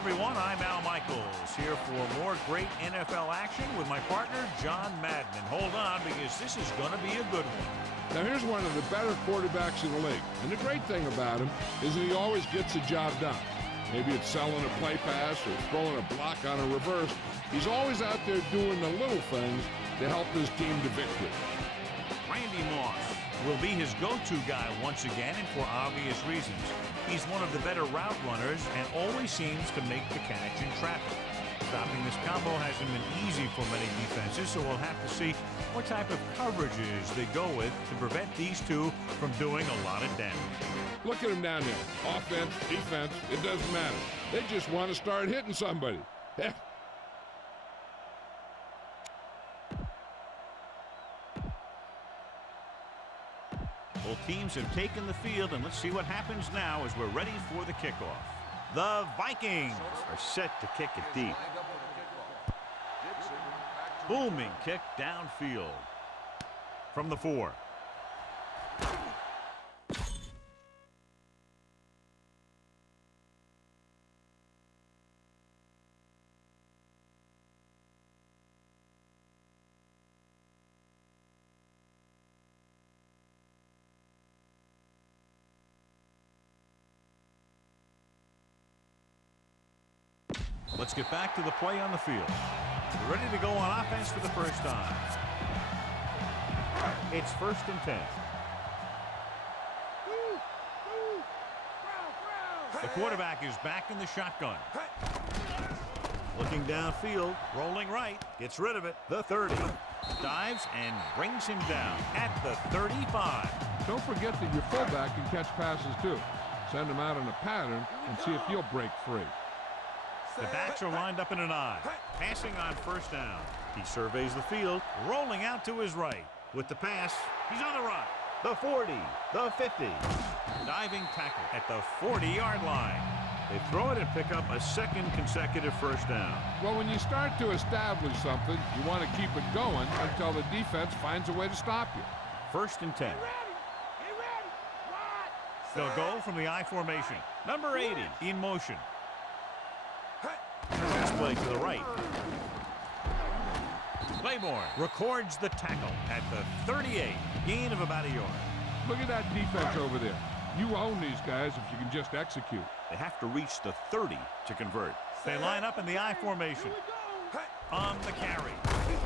everyone. I'm Al Michaels here for more great NFL action with my partner, John Madden. And hold on, because this is going to be a good one. Now, here's one of the better quarterbacks in the league. And the great thing about him is that he always gets the job done. Maybe it's selling a play pass or throwing a block on a reverse. He's always out there doing the little things to help his team to victory. Randy Moss will be his go-to guy once again, and for obvious reasons. He's one of the better route runners and always seems to make the catch in traffic. Stopping this combo hasn't been easy for many defenses, so we'll have to see what type of coverages they go with to prevent these two from doing a lot of damage. Look at him down there. Offense, defense, it doesn't matter. They just want to start hitting somebody. Both teams have taken the field, and let's see what happens now as we're ready for the kickoff. The Vikings are set to kick it deep. Booming kick downfield from the 4. Let's get back to the play on the field. We're ready to go on offense for the first time. It's 1st and 10. The quarterback is back in the shotgun. Looking downfield, rolling right, gets rid of it. The 30. Dives and brings him down at the 35. Don't forget that your fullback can catch passes too. Send him out in a pattern and see if he'll break free. The backs are lined up in an I. Passing on 1st down. He surveys the field, rolling out to his right. With the pass, he's on the run. The 40, the 50. Diving tackle at the 40-yard line. They throw it and pick up a 2nd consecutive 1st down. Well, when you start to establish something, you want to keep it going until the defense finds a way to stop you. 1st and 10. They'll go from the I formation. Number 80 in motion. Pass play to the right. Claiborne records the tackle at the 38. Gain of about a yard. Look at that defense over there. You own these guys if you can just execute. They have to reach the 30 to convert. They line up in the I formation. On the carry.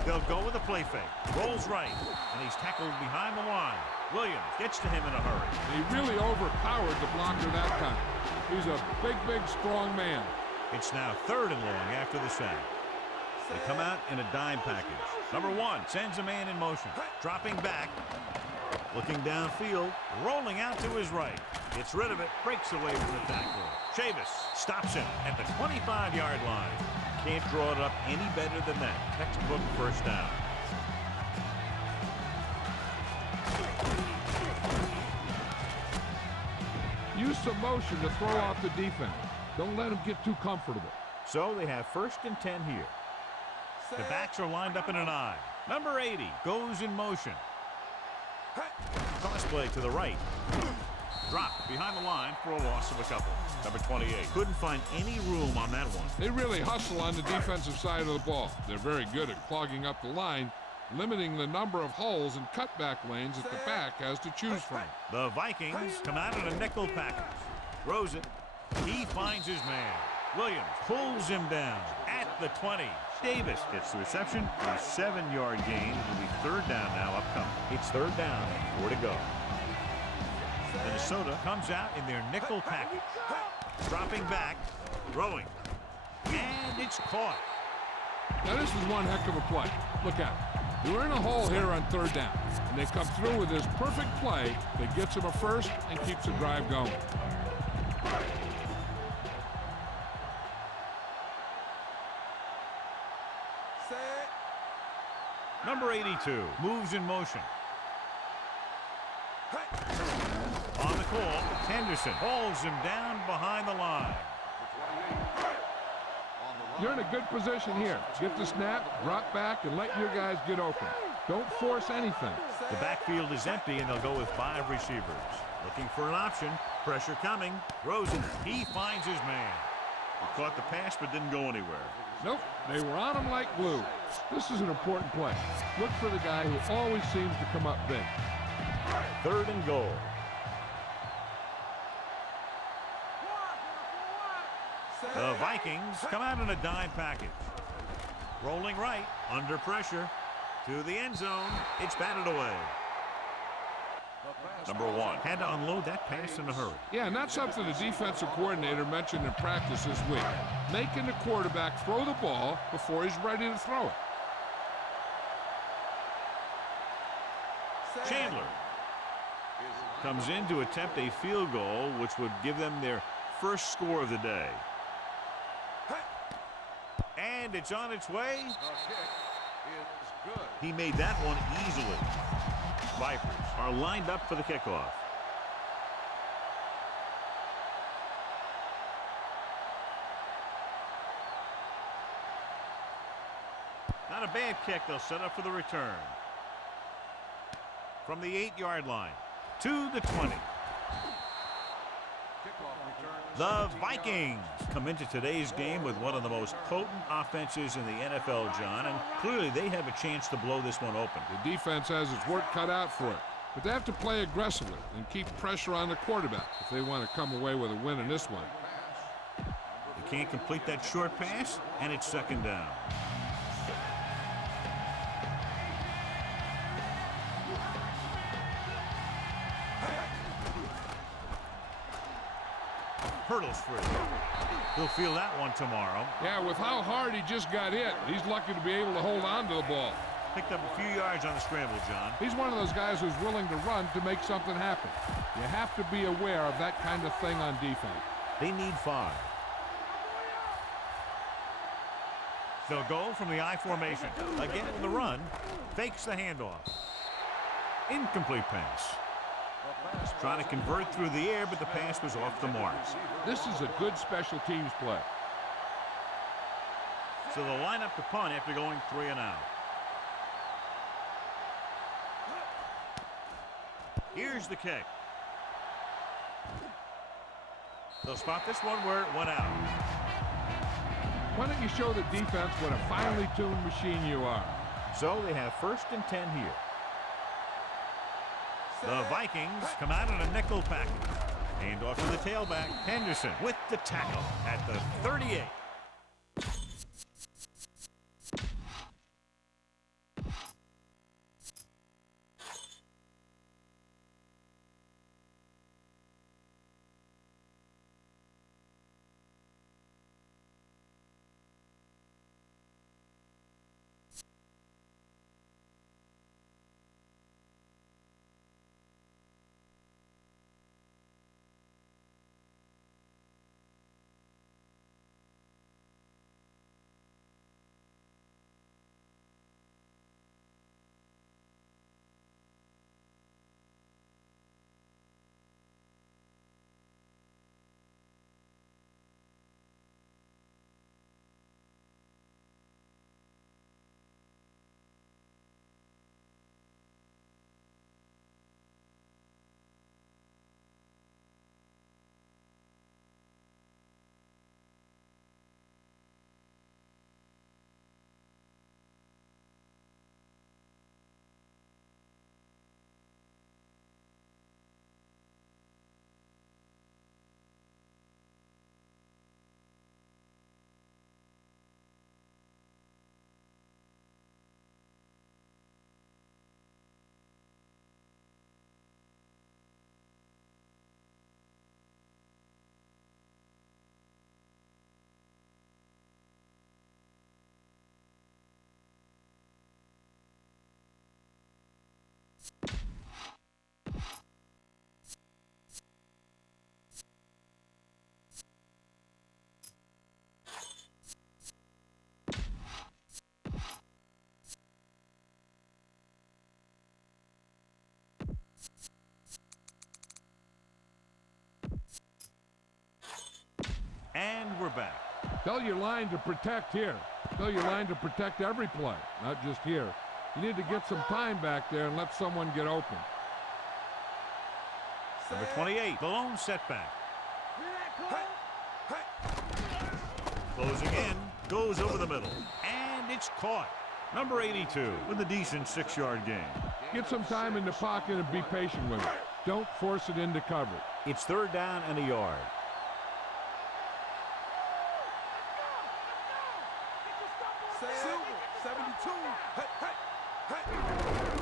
They'll go with a play fake. Rolls right. And he's tackled behind the line. Williams gets to him in a hurry. He really overpowered the blocker that time. He's a big, strong man. It's now 3rd and long after the sack. They come out in a dime package. Number 1 sends a man in motion. Dropping back. Looking downfield. Rolling out to his right. Gets rid of it. Breaks away from the tackle. Chavis stops him at the 25-yard line. Can't draw it up any better than that. Textbook 1st down. Use some motion to throw off the defense. Don't let them get too comfortable. So they have 1st and 10 here. The backs are lined up in an I. Number 80 goes in motion. Cross play to the right. Dropped behind the line for a loss of a couple. Number 28 couldn't find any room on that one. They really hustle on the defensive side of the ball. They're very good at clogging up the line, limiting the number of holes and cutback lanes that the back has to choose from. The Vikings come out in a nickel package. Throws it. He finds his man. Williams pulls him down at the 20. Davis gets the reception. A 7-yard gain. It'll be 3rd down now upcoming. It's 3rd down and 4 to go. Minnesota comes out in their nickel package. Dropping back. Throwing. And it's caught. Now this is one heck of a play. Look at it. They're in a hole here on 3rd down. And they come through with this perfect play that gets them a 1st and keeps the drive going. Number 82 moves in motion. On the call, Henderson hauls him down behind the line. You're in a good position here. Get the snap, drop back, and let your guys get open. Don't force anything. The backfield is empty, and they'll go with 5 receivers. Looking for an option. Pressure coming. Throws it. He finds his man. He caught the pass but didn't go anywhere. Nope, they were on him like glue. This is an important play. Look for the guy who always seems to come up big. 3rd and goal. The Vikings come out in a dime package. Rolling right, under pressure, to the end zone. It's batted away. Number 1 had to unload that pass in a hurry. Yeah, and that's something the defensive coordinator mentioned in practice this week. Making the quarterback throw the ball before he's ready to throw it. Chandler comes in to attempt a field goal, which would give them their first score of the day. And it's on its way. He made that one easily. Vipers are lined up for the kickoff. Not a bad kick. They'll set up for the return. From the 8-yard line to the 20. The Vikings come into today's game with one of the most potent offenses in the NFL, John, and clearly they have a chance to blow this one open. The defense has its work cut out for it, but they have to play aggressively and keep pressure on the quarterback if they want to come away with a win in this one. They can't complete that short pass, and it's 2nd down. Hurdles free. He'll feel that one tomorrow. Yeah, with how hard he just got hit, he's lucky to be able to hold on to the ball. Picked up a few yards on the scramble, John. He's one of those guys who's willing to run to make something happen. You have to be aware of that kind of thing on defense. They need 5. They'll go from the I formation. Again in the run. Fakes the handoff. Incomplete pass. Trying to convert through the air, but the pass was off the mark. This is a good special teams play. So they'll line up to punt after going 3 and out. Here's the kick. They'll spot this one where it went out. Why don't you show the defense what a finely tuned machine you are? So they have 1st and 10 here. The Vikings come out in a nickel package. Hand off to the tailback. Henderson with the tackle at the 38. And we're back. Tell your line to protect here. Tell your line to protect every play, not just here. You need to get some time back there and let someone get open. Number 28, the lone setback. Closing in, goes over the middle, and it's caught. Number 82 with a decent 6-yard gain. Get some time in the pocket and be patient with it. Don't force it into coverage. It's 3rd down and a yard.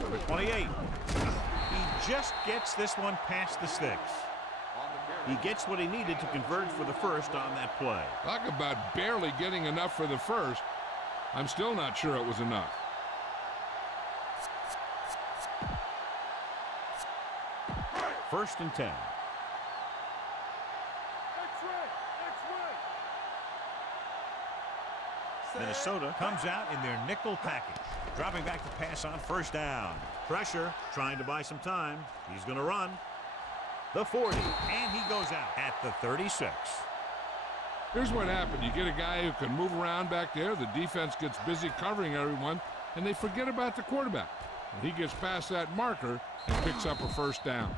Number 28. He just gets this one past the sticks. He gets what he needed to convert for the first on that play. Talk about barely getting enough for the first. I'm still not sure it was enough. First and 10. Minnesota comes out in their nickel package. Dropping back to pass on 1st down. Pressure, trying to buy some time. He's going to run. The 40, and he goes out at the 36. Here's what happened. You get a guy who can move around back there. The defense gets busy covering everyone, and they forget about the quarterback. And he gets past that marker and picks up a 1st down.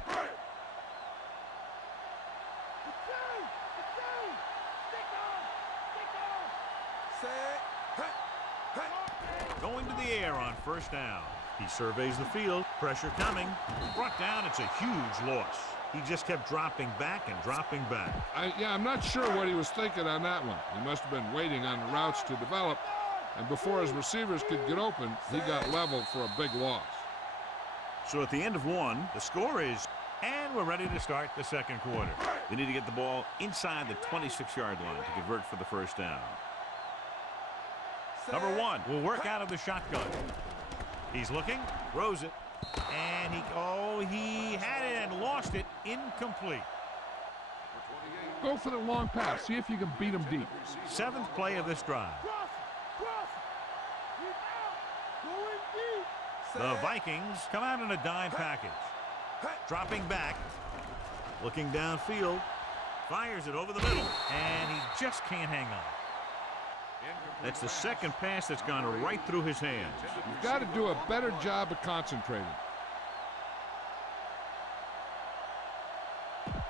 Going to the air on 1st down. He surveys the field. Pressure coming. Brought down. It's a huge loss. He just kept dropping back and dropping back. I'm not sure what he was thinking on that one. He must have been waiting on the routes to develop, and before his receivers could get open, he got leveled for a big loss. So at the end of 1, the score is, and we're ready to start the 2nd quarter. They need to get the ball inside the 26-yard line to convert for the 1st down. Number 1 will work out of the shotgun. He's looking, throws it, and he had it and lost it. Incomplete. Go for the long pass. See if you can beat him deep. 7th play of this drive. The Vikings come out in a dime package. Dropping back, looking downfield, fires it over the middle, and he just can't hang on. That's the 2nd pass that's gone right through his hands. You've got to do a better job of concentrating.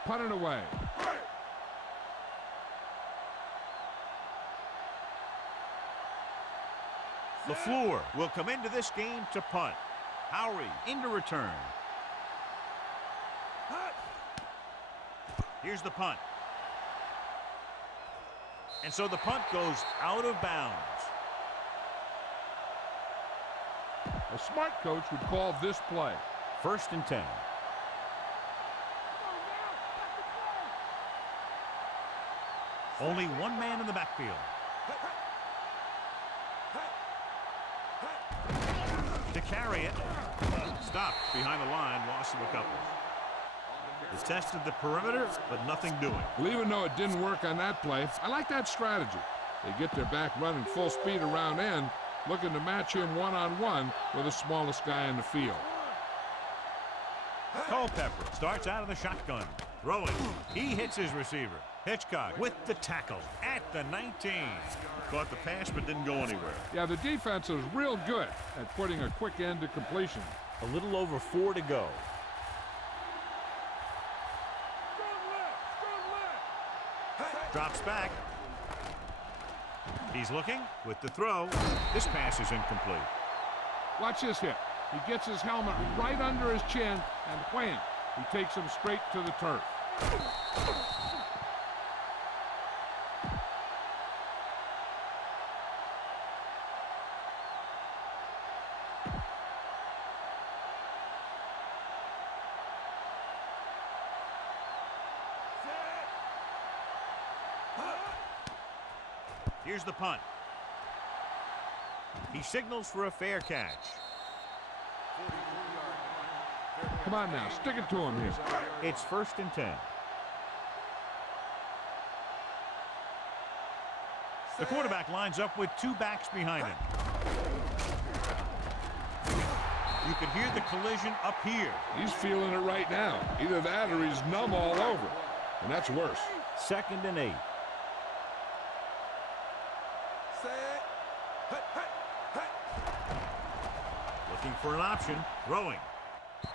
Punt it away. LaFleur will come into this game to punt. Howery into return. Here's the punt. And so the punt goes out of bounds. A smart coach would call this play. 1st and 10. Only one man in the backfield. To carry it. Stopped behind the line, loss of a couple. They tested the perimeter, but nothing doing. Well, even though it didn't work on that play, I like that strategy. They get their back running full speed around end, looking to match him one-on-one with the smallest guy in the field. Culpepper starts out of the shotgun. Throwing. He hits his receiver. Hitchcock with the tackle at the 19. Caught the pass but didn't go anywhere. Yeah, the defense is real good at putting a quick end to completion. A little over 4 to go. Drops back. He's looking with the throw. This pass is incomplete. Watch this hit. He gets his helmet right under his chin, and wham, he takes him straight to the turf. Here's the punt. He signals for a fair catch. Come on now, stick it to him here. It's 1st and 10. The quarterback lines up with 2 backs behind him. You can hear the collision up here. He's feeling it right now. Either that or he's numb all over. And that's worse. 2nd and 8. Looking for an option. Throwing.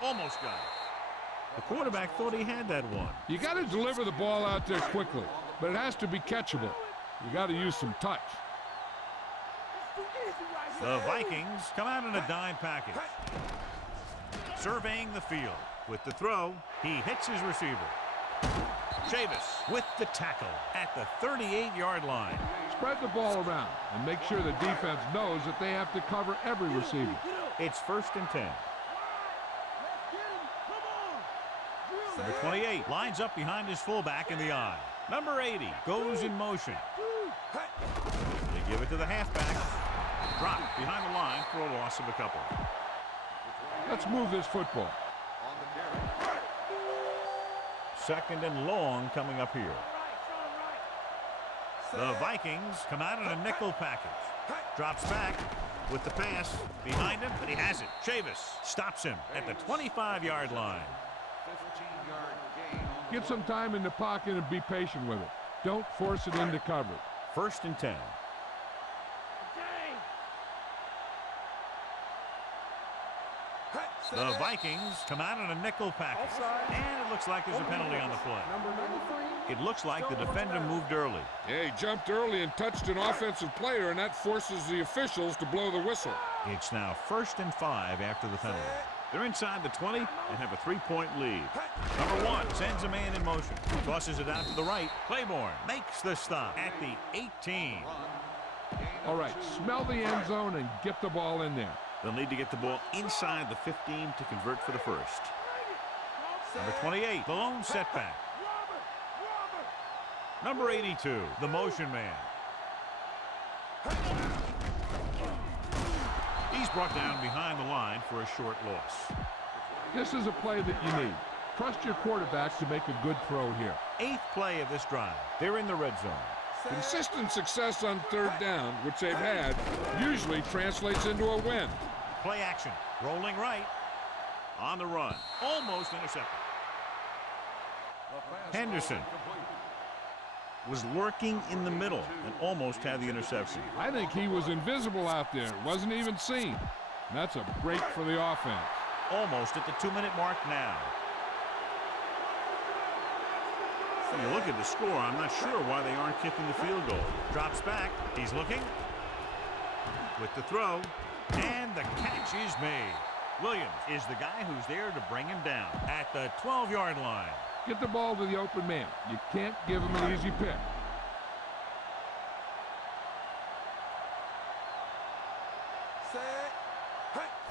Almost got it. The quarterback thought he had that one. You got to deliver the ball out there quickly, but it has to be catchable. You got to use some touch. The Vikings come out in a dime package. Surveying the field. With the throw, he hits his receiver. Chavis with the tackle at the 38-yard line. Spread the ball around and make sure the defense knows that they have to cover every receiver. It's 1st and 10. Number 28 lines up behind his fullback in the I. Number 80 goes in motion. They give it to the halfback. Dropped behind the line for a loss of a couple. Let's move this football. 2nd and long coming up here. The Vikings come out in a nickel package. Drops back with the pass behind him, but he has it. Chavis stops him at the 25-yard line. Get some time in the pocket and be patient with it. Don't force it into coverage. 1st and 10. The Vikings come out in a nickel package. And it looks like there's a penalty on the play. It looks like the defender moved early. Yeah, he jumped early and touched an offensive player, and that forces the officials to blow the whistle. It's now 1st and 5 after the penalty. They're inside the 20 and have a 3-point lead. Number 1 sends a man in motion. Tosses it out to the right. Claiborne makes the stop at the 18. All right, smell the end zone and get the ball in there. They'll need to get the ball inside the 15 to convert for the first. Number 28, the lone setback. Number 82, the motion man. He's brought down behind the line for a short loss. This is a play that you need. Trust your quarterback to make a good throw here. 8th play of this drive. They're in the red zone. Consistent success on 3rd down, which they've had, usually translates into a win. Play action. Rolling right. On the run. Almost intercepted. Henderson was lurking in the middle and almost had the interception. I think he was invisible out there. Wasn't even seen. And that's a break for the offense. Almost at the 2-minute mark now. When you look at the score, I'm not sure why they aren't kicking the field goal. Drops back. He's looking. With the throw. And the catch is made. Williams is the guy who's there to bring him down at the 12-yard line. Get the ball to the open man. You can't give him an easy pick.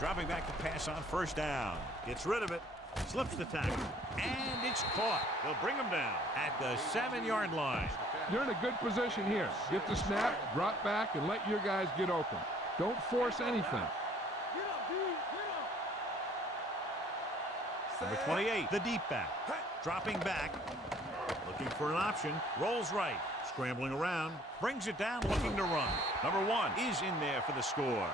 Dropping back to pass on 1st down. Gets rid of it. Slips the tackle. And it's caught. They'll bring him down at the 7-yard line. You're in a good position here. Get the snap, drop back, and let your guys get open. Don't force anything. Number 28, the deep back. Dropping back. Looking for an option. Rolls right. Scrambling around. Brings it down looking to run. Number 1 is in there for the score.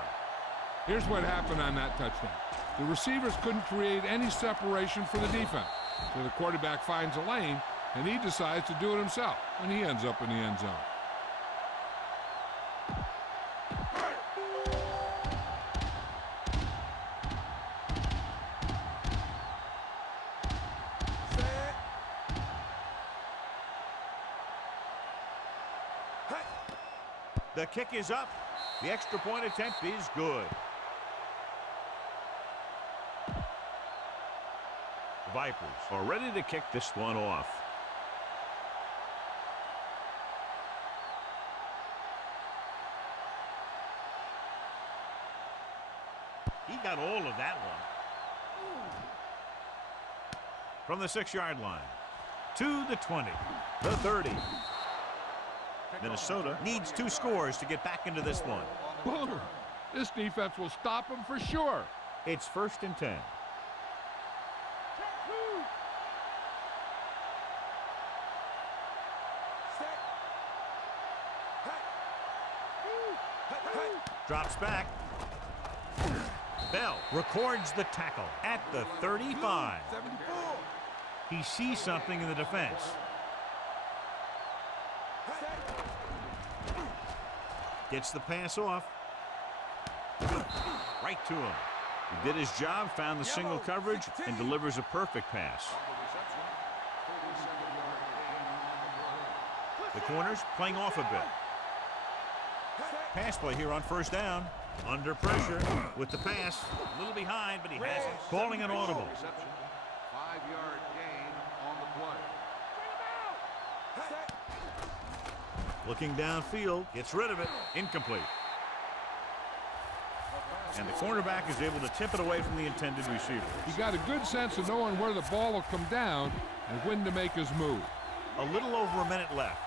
Here's what happened on that touchdown. The receivers couldn't create any separation for the defense. So the quarterback finds a lane, and he decides to do it himself, and he ends up in the end zone. The kick is up. The extra point attempt is good. The Vipers are ready to kick this one off. He got all of that one. From the 6-yard line to the 20, the 30. Minnesota needs 2 scores to get back into this one. Boom! This defense will stop them for sure. It's 1st and 10. Drops back. Bell records the tackle at the 35. He sees something in the defense. Gets the pass off. Right to him. He did his job, found the single coverage, and delivers a perfect pass. The corners playing off a bit. Pass play here on first down. Under pressure with the pass. A little behind, but he has it. Calling an audible. 5-yard gain on the play. Looking downfield. Gets rid of it. Incomplete. And the cornerback is able to tip it away from the intended receiver. He got a good sense of knowing where the ball will come down and when to make his move. A little over a minute left.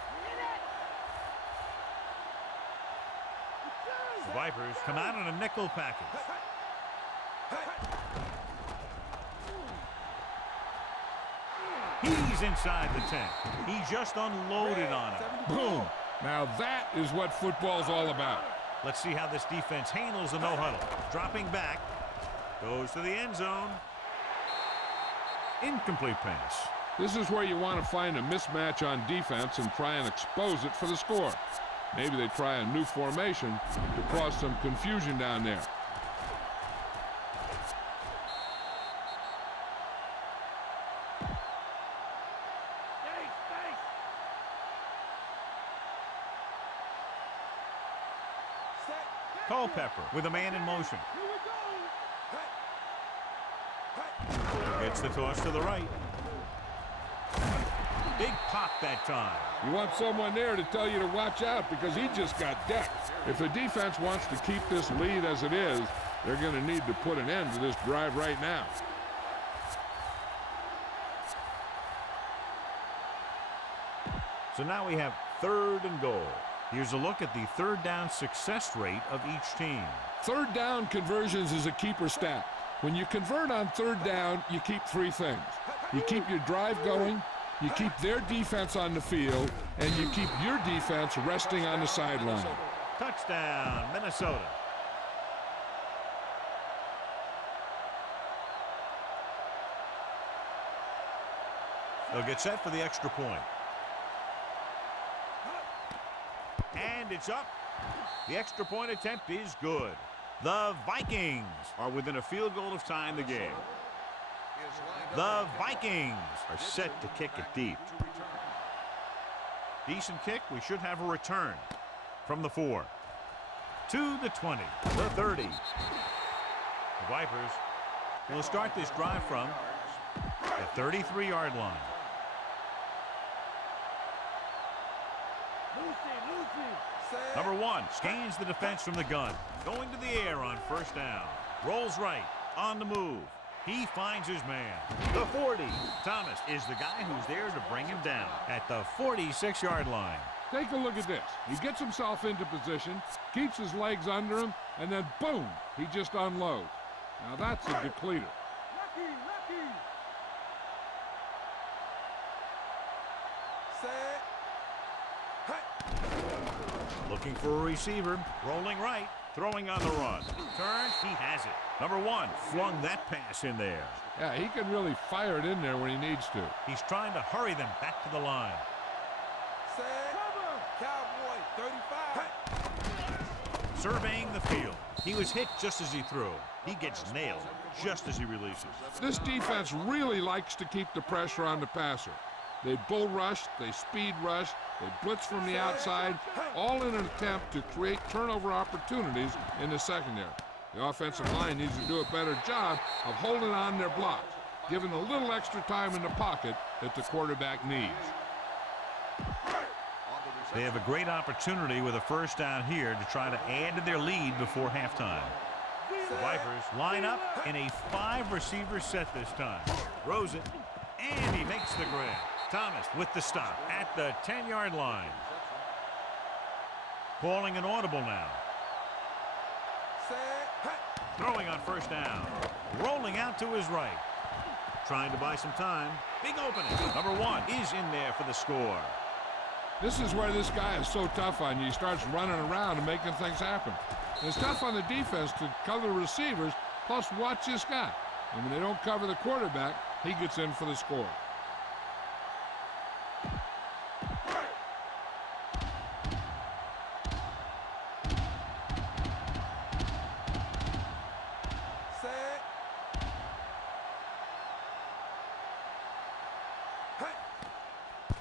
The Vipers come out on a nickel package. He's inside the 10. He just unloaded on him. Boom. Now that is what football's all about. Let's see how this defense handles a no-huddle. Dropping back. Goes to the end zone. Incomplete pass. This is where you want to find a mismatch on defense and try and expose it for the score. Maybe they try a new formation to cause some confusion down there. Culpepper with a man in motion. Gets the toss to the right. Big pop that time. You want someone there to tell you to watch out because he just got decked. If the defense wants to keep this lead as it is, they're going to need to put an end to this drive right now. So now we have 3rd and goal. Here's a look at the third down success rate of each team. Third down conversions is a keeper stat. When you convert on third down, you keep 3 things. You keep your drive going, you keep their defense on the field, and you keep your defense resting on the sideline. Touchdown, Minnesota. They'll get set for the extra point. And it's up. The extra point attempt is good. The Vikings are within a field goal of tying the game. The Vikings are set to kick it deep. Decent kick. We should have a return from the 4. To the 20. The 30. The Vipers will start this drive from the 33-yard line. Number 1 scans the defense from the gun. Going to the air on first down. Rolls right. On the move. He finds his man. The 40. Thomas is the guy who's there to bring him down at the 46-yard line. Take a look at this. He gets himself into position, keeps his legs under him, and then boom, he just unloads. Now that's a depleter. Looking for a receiver. Rolling right. Throwing on the run. Turns. He has it. Number 1 flung that pass in there. Yeah, he can really fire it in there when he needs to. He's trying to hurry them back to the line. Cowboy 35. Surveying the field. He was hit just as he threw. He gets nailed just as he releases. This defense really likes to keep the pressure on the passer. They bull rush, they speed rush, they blitz from the outside, all in an attempt to create turnover opportunities in the secondary. The offensive line needs to do a better job of holding on their blocks, giving a little extra time in the pocket that the quarterback needs. They have a great opportunity with a first down here to try to add to their lead before halftime. The Vipers line up in a 5-receiver set this time. Throws it, and he makes the grab. Thomas with the stop at the 10-yard line. Calling an audible now. Throwing on first down. Rolling out to his right. Trying to buy some time. Big opening. Number 1 is in there for the score. This is where this guy is so tough on you. He starts running around and making things happen. And it's tough on the defense to cover the receivers, plus watch this guy. And when they don't cover the quarterback, he gets in for the score.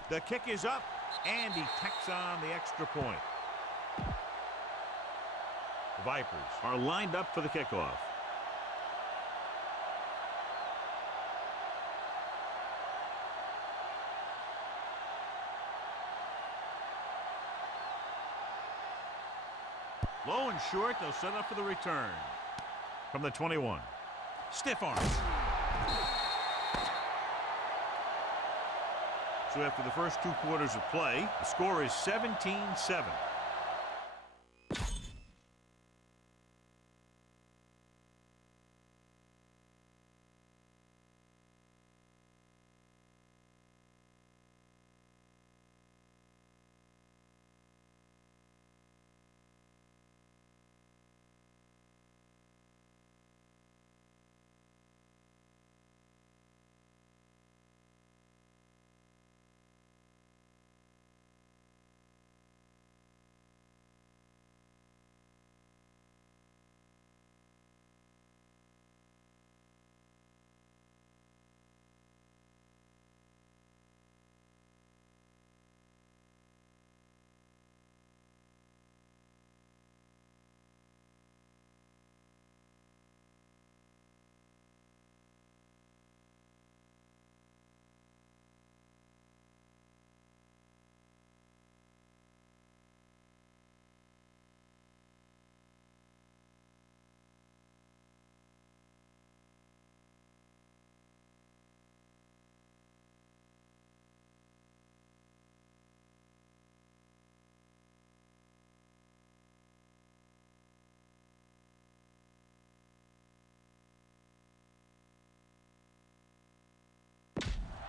The kick is up, and he tacks on the extra point. The Vipers are lined up for the kickoff. Low and short, they'll set up for the return. From the 21. Stiff arms. So after the first 2 quarters of play, the score is 17-7.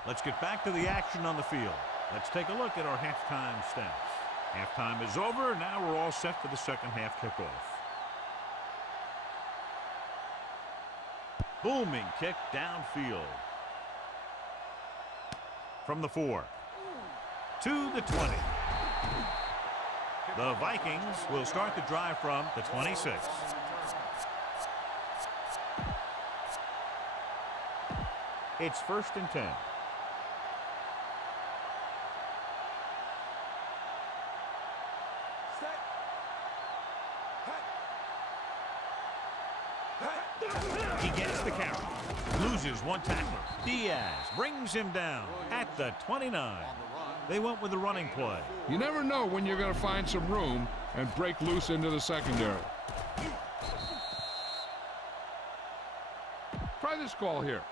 Let's get back to the action on the field. Let's take a look at our halftime stats. Halftime is over. Now we're all set for the second half kickoff. Booming kick downfield. From the 4 to the 20. The Vikings will start the drive from the 26. It's 1st and 10. He gets the carry. Loses one tackler. Diaz brings him down at the 29. They went with the running play. You never know when you're going to find some room and break loose into the secondary. Try this call here.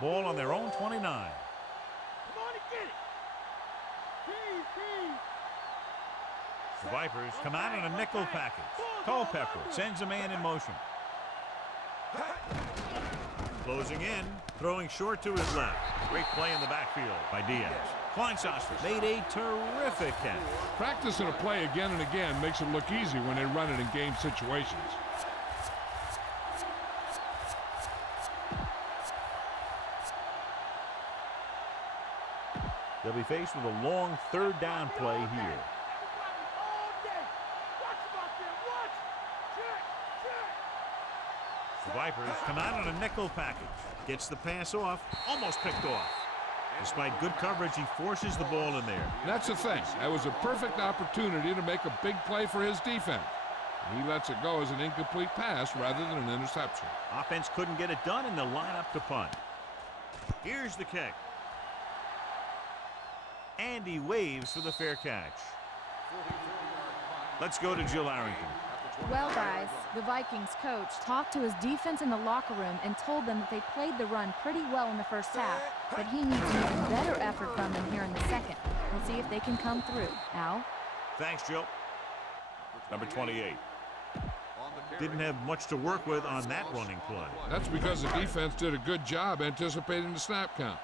Ball on their own 29. Come on and get it. The Vipers come out in a nickel package. Culpepper sends a man in motion. Closing in, throwing short to his left. Great play in the backfield by Diaz. Kleinsasser made a terrific catch. Practicing a play again and again makes it look easy when they run it in game situations. They'll be faced with a long 3rd down play here. The Vipers come out on a nickel package. Gets the pass off, almost picked off. Despite good coverage, he forces the ball in there. That's the thing. That was a perfect opportunity to make a big play for his defense. He lets it go as an incomplete pass rather than an interception. Offense couldn't get it done, and they'll line up to punt. Here's the kick. And he waves for the fair catch. Let's go to Jill Arrington. Well, guys, the Vikings coach talked to his defense in the locker room and told them that they played the run pretty well in the first half, but he needs an even better effort from them here in the second. We'll see if they can come through. Al? Thanks, Jill. Number 28. Didn't have much to work with on that running play. That's because the defense did a good job anticipating the snap count.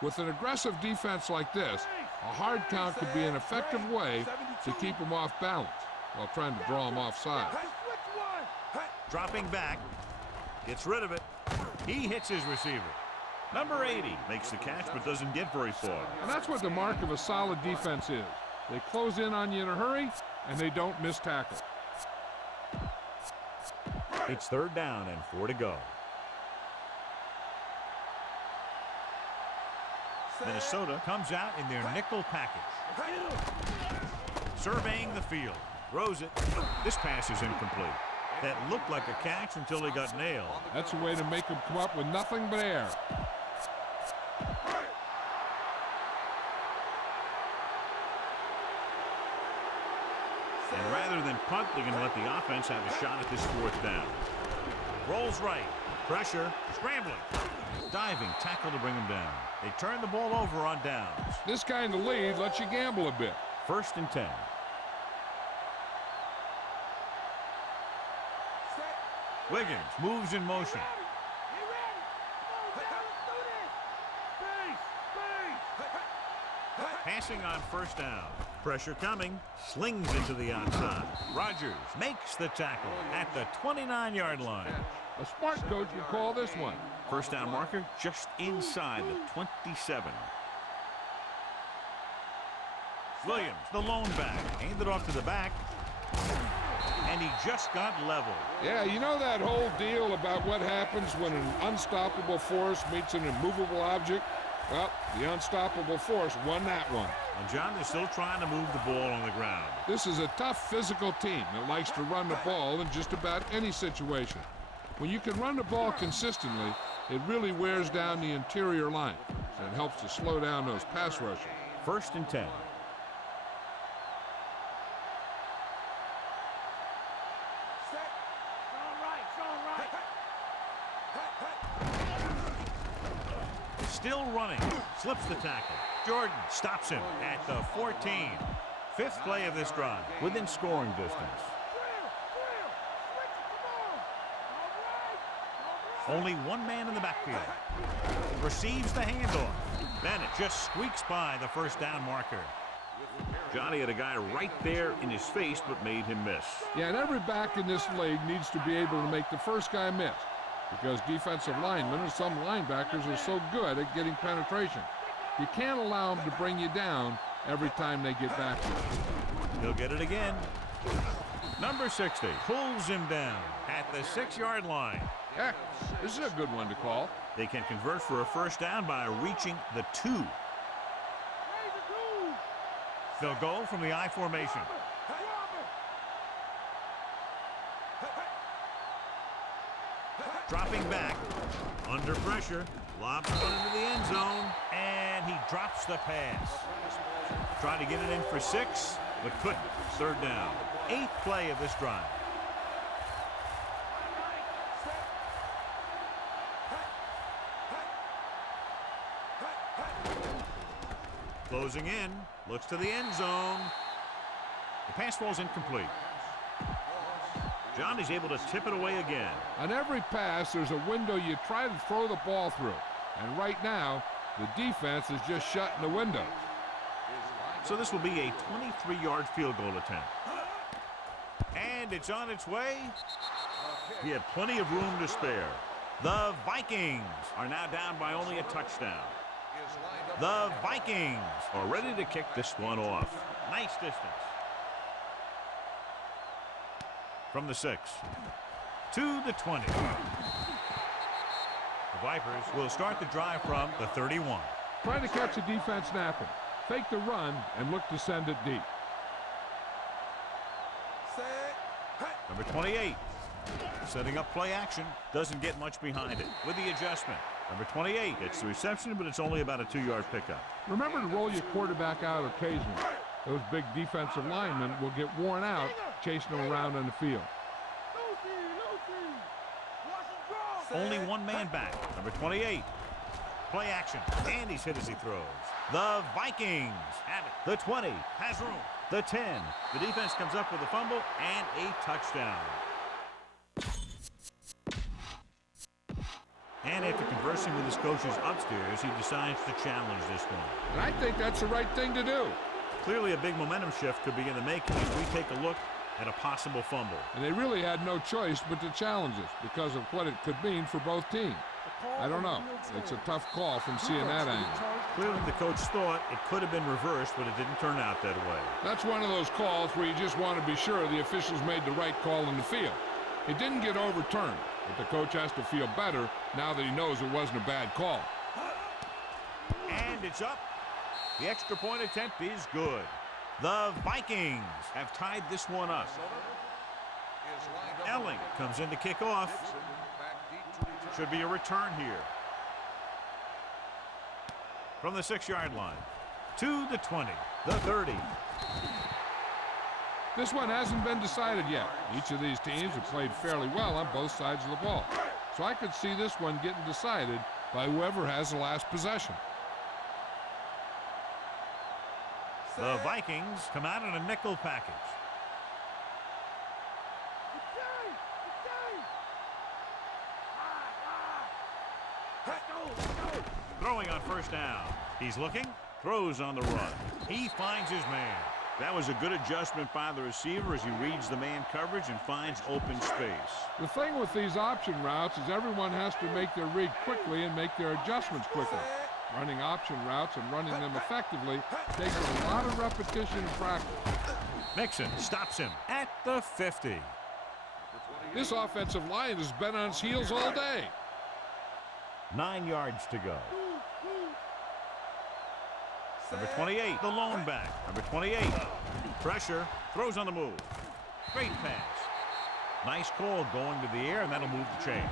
With an aggressive defense like this, a hard count could be an effective way to keep them off balance while trying to draw them offside. Dropping back, gets rid of it. He hits his receiver. Number 80 makes the catch but doesn't get very far. And that's what the mark of a solid defense is. They close in on you in a hurry, and they don't miss tackle. It's 3rd down and 4 to go. Minnesota comes out in their nickel package. Surveying the field. Throws it. This pass is incomplete. That looked like a catch until he got nailed. That's a way to make him come up with nothing but air. And rather than punt, they're going to let the offense have a shot at this fourth down. Rolls right. Pressure. Scrambling. Diving tackle to bring him down. They turn the ball over on downs. This kind of lead lets you gamble a bit. 1st and 10. Wiggins moves in motion. Passing on 1st down. Pressure coming. Slings into the outside. Rodgers makes the tackle at the 29-yard line. A smart coach would call this one. 1st down marker just inside the 27. Williams, the lone back, aimed it off to the back, and he just got leveled. Yeah, you know that whole deal about what happens when an unstoppable force meets an immovable object? Well, the unstoppable force won that one. And John, they're still trying to move the ball on the ground. This is a tough physical team that likes to run the ball in just about any situation. When you can run the ball consistently, it really wears down the interior line, and it helps to slow down those pass rushers. 1st and 10. Still running. Slips the tackle. Jordan stops him at the 14. 5th play of this drive. Within scoring distance. Only one man in the backfield. Receives the handoff. Bennett just squeaks by the 1st down marker. Johnny had a guy right there in his face but made him miss. Yeah, and every back in this league needs to be able to make the first guy miss, because defensive linemen and some linebackers are so good at getting penetration. You can't allow them to bring you down every time they get back to you. He'll get it again. Number 60 pulls him down at the 6-yard line. Heck, this is a good one to call. They can convert for a 1st down by reaching the 2. They'll go from the I formation. Dropping back, under pressure, lobs one into the end zone, and he drops the pass. Tried to get it in for 6, but couldn't. 3rd down. 8th play of this drive. Closing in, looks to the end zone. The pass falls incomplete. John is able to tip it away again. On every pass, there's a window you try to throw the ball through. And right now, the defense is just shutting the windows. So this will be a 23-yard field goal attempt. And it's on its way. He had plenty of room to spare. The Vikings are now down by only a touchdown. The Vikings are ready to kick this one off. Nice distance. From the 6 to the 20. The Vipers will start the drive from the 31. Trying to catch the defense napping. Fake the run and look to send it deep. Number 28. Setting up play action. Doesn't get much behind it with the adjustment. Number 28 gets the reception, but it's only about a 2-yard pickup. Remember to roll your quarterback out occasionally. Those big defensive linemen will get worn out chasing them around on the field. Only one man back. Number 28. Play action. And he's hit as he throws. The Vikings have it. The 20 has room. The 10. The defense comes up with a fumble and a touchdown. And after conversing with his coaches upstairs, he decides to challenge this one. And I think that's the right thing to do. Clearly a big momentum shift could be in the making as we take a look at a possible fumble. And they really had no choice but to challenge it because of what it could mean for both teams. I don't know. It's a tough call from seeing that angle. Clearly the coach thought it could have been reversed, but it didn't turn out that way. That's one of those calls where you just want to be sure the officials made the right call in the field. It didn't get overturned, but the coach has to feel better now that he knows it wasn't a bad call. And it's up. The extra point attempt is good. The Vikings have tied this one up. Elling comes in to kick off. Should be a return here. From the 6-yard line to the 20, the 30. This one hasn't been decided yet. Each of these teams have played fairly well on both sides of the ball. So I could see this one getting decided by whoever has the last possession. The Vikings come out in a nickel package. Throwing on first down. He's looking, throws on the run. He finds his man. That was a good adjustment by the receiver as he reads the man coverage and finds open space. The thing with these option routes is everyone has to make their read quickly and make their adjustments quickly. Running option routes and running them effectively takes a lot of repetition and practice. Mixon stops him at the 50. This offensive line has been on its heels all day. 9 yards to go. Number 28, the lone back. Number 28, pressure, throws on the move. Great pass. Nice call going to the air, and that'll move the chains.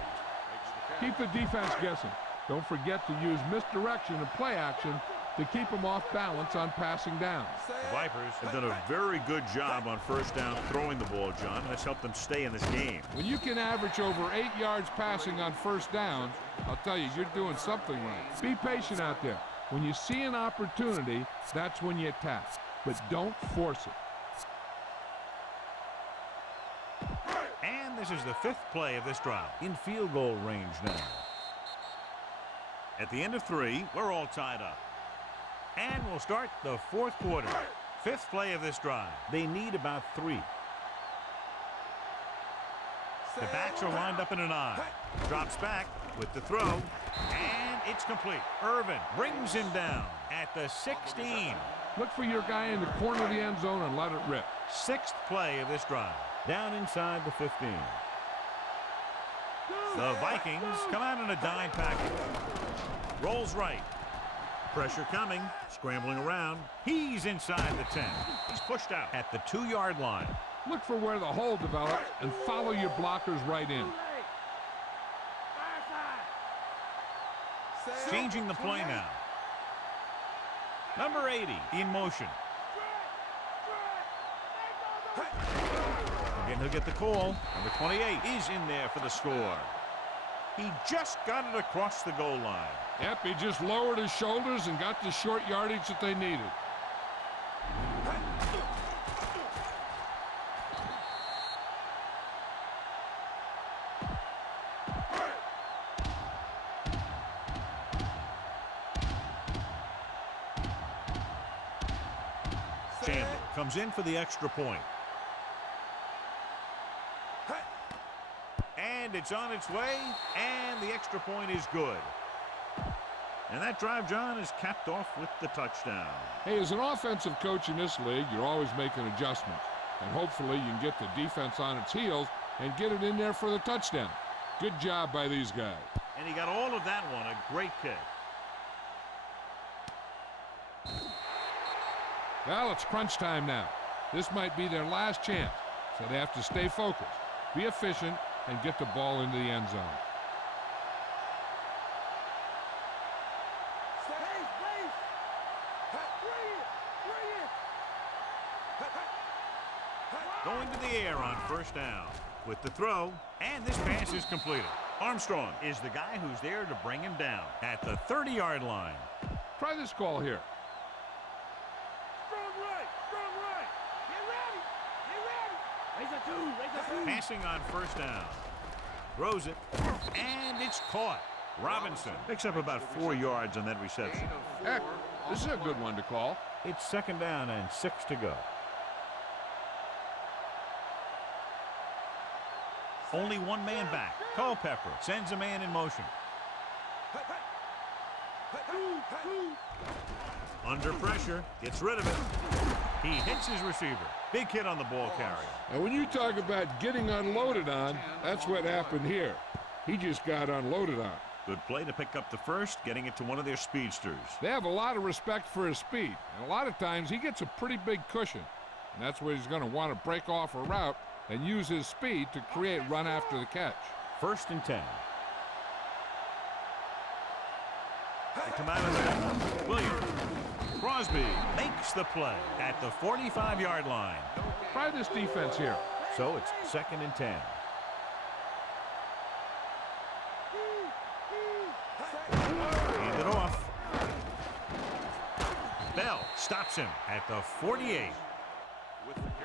Keep the defense guessing. Don't forget to use misdirection and play action to keep them off balance on passing down. The Vipers have done a very good job on first down throwing the ball, John. That's helped them stay in this game. When you can average over 8 yards passing on first down, I'll tell you, you're doing something right. Be patient out there. When you see an opportunity, that's when you attack. But don't force it. And this is the 5th play of this drive. In field goal range now. At the end of 3, we're all tied up. And we'll start the 4th quarter. 5th play of this drive. They need about 3. The backs are lined up in an I. Drops back with the throw. And it's complete. Irvin brings him down at the 16. Look for your guy in the corner of the end zone and let it rip. 6th play of this drive. Down inside the 15. The Vikings come out in a dime package. Rolls right. Pressure coming. Scrambling around. He's inside the 10. He's pushed out at the 2-yard line. Look for where the hole develops and follow your blockers right in. Changing the play now. Number 80 in motion. Again, he'll get the call. Number 28 is in there for the score. He just got it across the goal line. Yep, he just lowered his shoulders and got the short yardage that they needed. Chandler comes in for the extra point. And it's on its way, and the extra point is good. And that drive, John, is capped off with the touchdown. Hey, as an offensive coach in this league, you're always making adjustments. And hopefully you can get the defense on its heels and get it in there for the touchdown. Good job by these guys. And he got all of that one, a great kick. Well, it's crunch time now. This might be their last chance, so they have to stay focused, be efficient, and get the ball into the end zone. Going to the air on first down with the throw, and this pass is completed. Armstrong is the guy who's there to bring him down at the 30-yard line. Try this call here. Strong right, strong right. Get ready, get ready. Raise a 2, raise a 2. Passing on first down. Throws it, and it's caught. Robinson picks up about 4 yards on that reception. Heck, this is a good one to call. It's 2nd down and 6 to go. Only one man back. Culpepper sends a man in motion. Under pressure, gets rid of it. He hits his receiver. Big hit on the ball carrier. And when you talk about getting unloaded on, that's what happened here. He just got unloaded on. Good play to pick up the first, getting it to one of their speedsters. They have a lot of respect for his speed, and a lot of times he gets a pretty big cushion. And that's where he's going to want to break off a route and use his speed to create run after the catch. 1st and 10. They come out of there. Williams. Crosby makes the play at the 45-yard line. Try this defense here. So it's 2nd and 10. Hand it off. Bell stops him at the 48.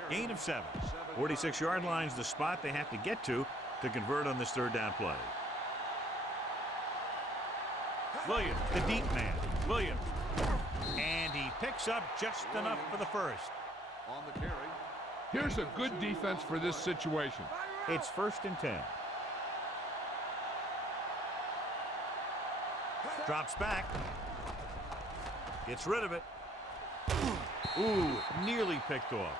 Gain of 7. 46-yard line's the spot they have to get to convert on this 3rd down play. Williams, the deep man. Williams. And he picks up just enough for the first. On the carry. Here's a good defense for this situation. It's 1st and 10. Drops back. Gets rid of it. Ooh, nearly picked off.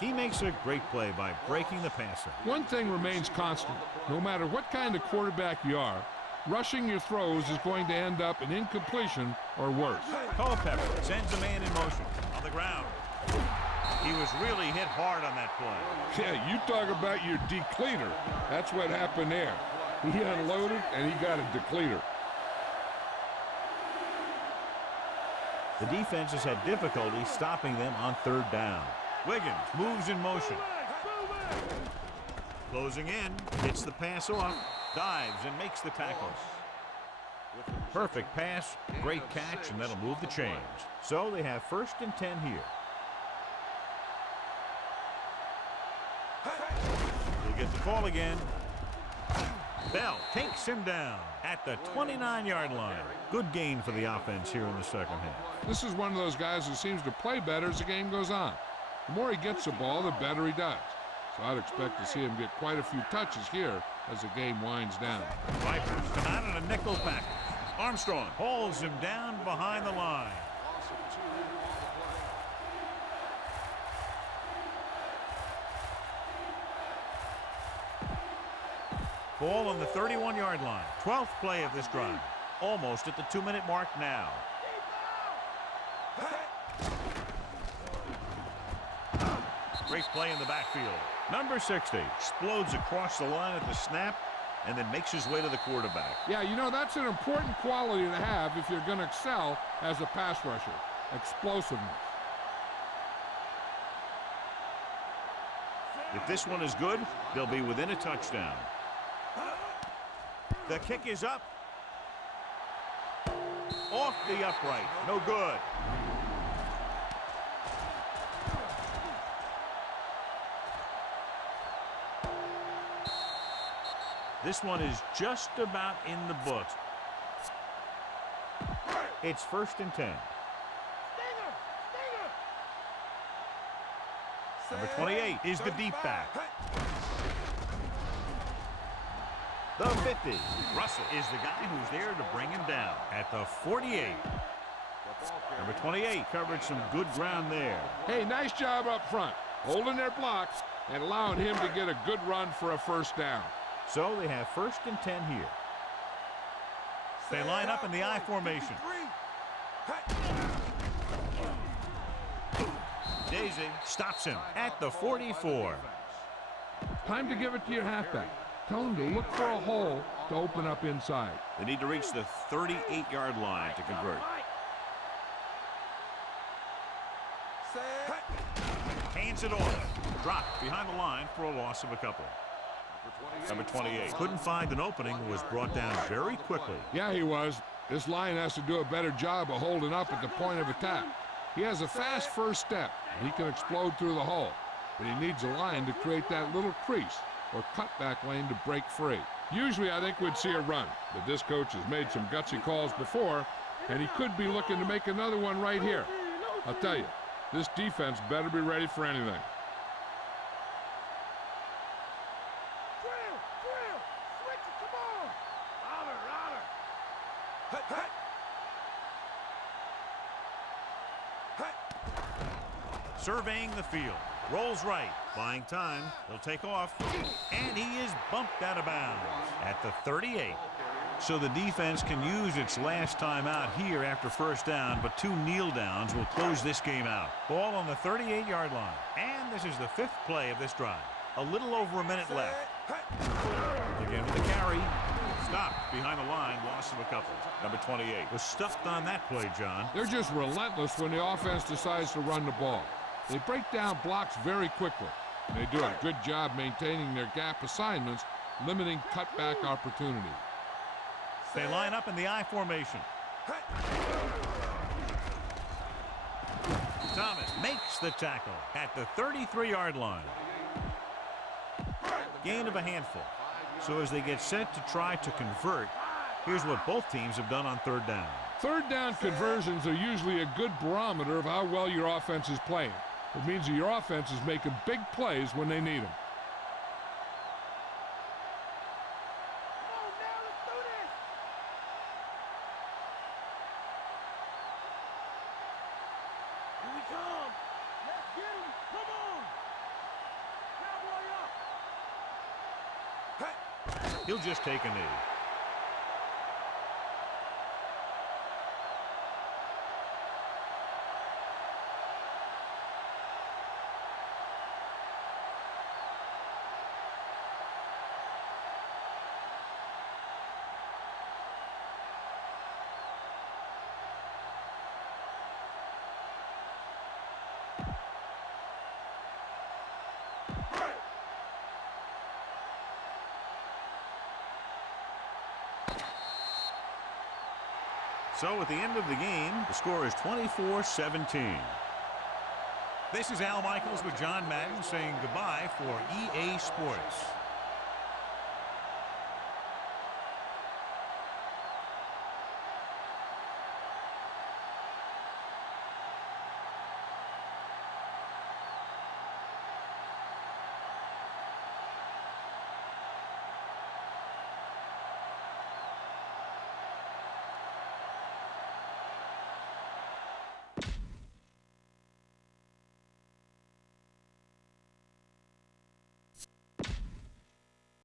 He makes a great play by breaking the passer. One thing remains constant. No matter what kind of quarterback you are, rushing your throws is going to end up in incompletion or worse. Culpepper sends a man in motion on the ground. He was really hit hard on that play. Yeah, you talk about your depleter. That's what happened there. He unloaded and he got a depleter. The defense has had difficulty stopping them on 3rd down. Wiggins moves in motion. Closing in, hits the pass off, dives and makes the tackle. Perfect pass, great catch, and that'll move the chains. So they have 1st and 10 here. He'll get the call again. Bell takes him down at the 29-yard line. Good gain for the offense here in the 2nd half. This is one of those guys who seems to play better as the game goes on. The more he gets the ball, the better he does. So I'd expect to see him get quite a few touches here as the game winds down. Vipers come out in a nickel package. Armstrong holds him down behind the line. Ball on the 31-yard line. 12th play of this drive. Almost at the 2-minute mark now. Great play in the backfield. Number 60 explodes across the line at the snap and then makes his way to the quarterback. Yeah, you know, that's an important quality to have if you're going to excel as a pass rusher. Explosiveness. If this one is good, they'll be within a touchdown. The kick is up. Off the upright. No good. This one is just about in the books. It's 1st and 10. Number 28 is the deep back. The 50. Russell is the guy who's there to bring him down at the 48. Number 28 covered some good ground there. Hey, nice job up front, holding their blocks and allowing him to get a good run for a 1st down. So they have 1st and 10 here. They line up in the I formation. Daisy stops him at the 44. Time to give it to your halfback. Tell him to look for a hole to open up inside. They need to reach the 38-yard line to convert. Hands it off. Dropped behind the line for a loss of a couple. Number 28 couldn't find an opening, was brought down very quickly. Yeah, he was. This line has to do a better job of holding up at the point of attack. He has a fast first step. He can explode through the hole, but he needs a line to create that little crease or cutback lane to break free. Usually I think we'd see a run, but this coach has made some gutsy calls before, and he could be looking to make another one right here. I'll tell you, this defense better be ready for anything. Surveying the field, rolls right, buying time, he'll take off, and he is bumped out of bounds at the 38. So the defense can use its last time out here after first down, but 2 kneel downs will close this game out. Ball on the 38-yard line. And this is the 5th play of this drive. A little over a minute left. Again with the carry. Stopped behind the line, loss of a couple. Number 28 was stuffed on that play, John. They're just relentless when the offense decides to run the ball. They break down blocks very quickly. And they do a good job maintaining their gap assignments, limiting cutback opportunities. They line up in the I formation. Thomas makes the tackle at the 33-yard line. Gain of a handful. So as they get set to try to convert, here's what both teams have done on third down. Third down conversions are usually a good barometer of how well your offense is playing. It means that your offense is making big plays when they need them. He'll just take a knee. So at the end of the game, the score is 24-17. This is Al Michaels with John Madden saying goodbye for EA Sports.